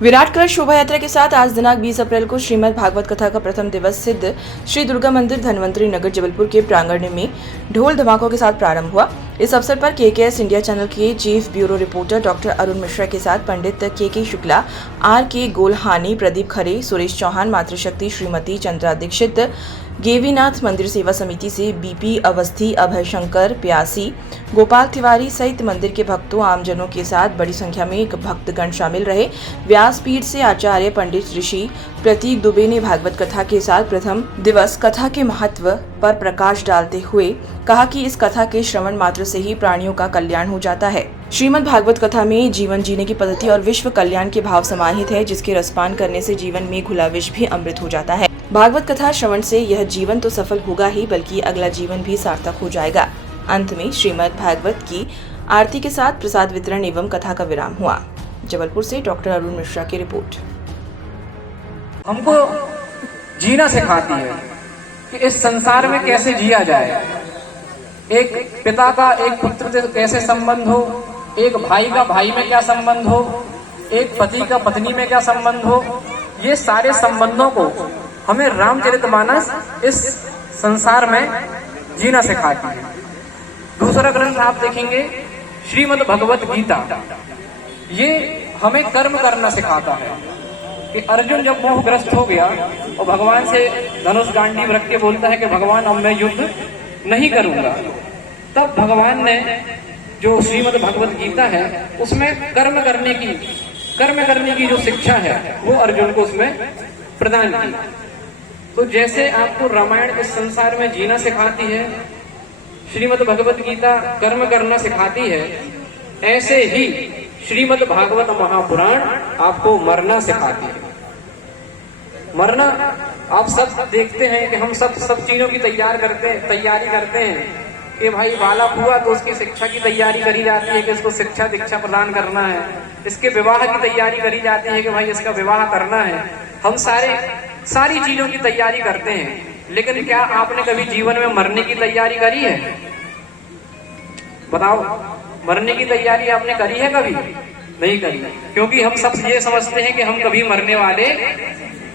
विराट कलश शोभा यात्रा के साथ आज दिनांक 20 अप्रैल को श्रीमद् भागवत कथा का प्रथम दिवस सिद्ध श्री दुर्गा मंदिर धन्वंतरी नगर जबलपुर के प्रांगण में ढोल धमाकों के साथ प्रारंभ हुआ। इस अवसर पर केकेएस इंडिया चैनल के chief bureau reporter doctor Arun Mishra के साथ पंडित के शुक्ला, आर.के. गोल्हानी, प्रदीप खरे, सुरेश चौहान, मातृशक्ति श्रीमती चंद्रा दीक्षित, गेवीनाथ मंदिर सेवा समिति से बीपी अवस्थी, अभय शंकर प्यासी, गोपाल तिवारी सहित मंदिर के भक्तों आमजनों के साथ बड़ी संख्या में भक्तगण शामिल रहे। व्यासपीठ से आचार्य पंडित ऋषि प्रतीक दुबे ने भागवत कथा के साथ प्रथम दिवस कथा के महत्व पर प्रकाश डालते हुए कहा कि इस कथा के श्रवण मात्र से ही प्राणियों का कल्याण हो जाता है। श्रीमद् भागवत कथा में जीवन जीने की पद्धति और विश्व कल्याण के भाव समाहित है, जिसके रसपान करने से जीवन में घुला विष भी अमृत हो जाता है। भागवत कथा श्रवण से यह जीवन तो सफल होगा ही, बल्कि अगला जीवन भी सार्थक हो जाएगा। अंत में श्रीमद् भागवत की आरती के साथ प्रसाद वितरण एवं कथा का विराम हुआ। जबलपुर से डॉक्टर अरुण मिश्रा की रिपोर्ट। हमको जीना सिखाती है कि इस संसार में कैसे जिया जाए। एक पिता का एक पुत्र से कैसे संबंध हो, एक भाई का भाई में क्या संबंध हो, एक पति का पत्नी में क्या संबंध हो, ये सारे संबंधों को हमें रामचरितमानस इस संसार में जीना सिखाती है। दूसरा ग्रंथ आप देखेंगे श्रीमद् भगवत गीता, ये हमें कर्म करना सिखाता है कि अर्जुन जब मोहग्रस्त हो गया और भगवान से धनुष गांडीव रख के बोलता है कि भगवान अब मैं युद्ध नहीं करूंगा, तब भगवान ने जो श्रीमद् भगवत गीता है उसमें कर्म करने की जो शिक्षा है वो अर्जुन को उसमें प्रदान की। तो जैसे आपको रामायण इस संसार में जीना सिखाती है, श्रीमद् भगवत गीता कर्म करना सिखाती है, ऐसे ही श्रीमद् भागवत महापुराण आपको मरना सिखाती है। मरना आप सब देखते हैं कि हम सब चीजों की तैयारी करते हैं कि भाई बालक हुआ तो उसकी शिक्षा की तैयारी करी जाती है कि इसको शिक्षा दीक्षा प्रदान करना है, इसके विवाह की तैयारी करी जाती है कि भाई इसका विवाह करना है। हम सारी चीजों की तैयारी करते हैं, लेकिन क्या आपने कभी जीवन में मरने की तैयारी करी है? बताओ, मरने की तैयारी आपने करी है कभी? नहीं करी, क्योंकि हम सब ये समझते हैं कि हम कभी मरने वाले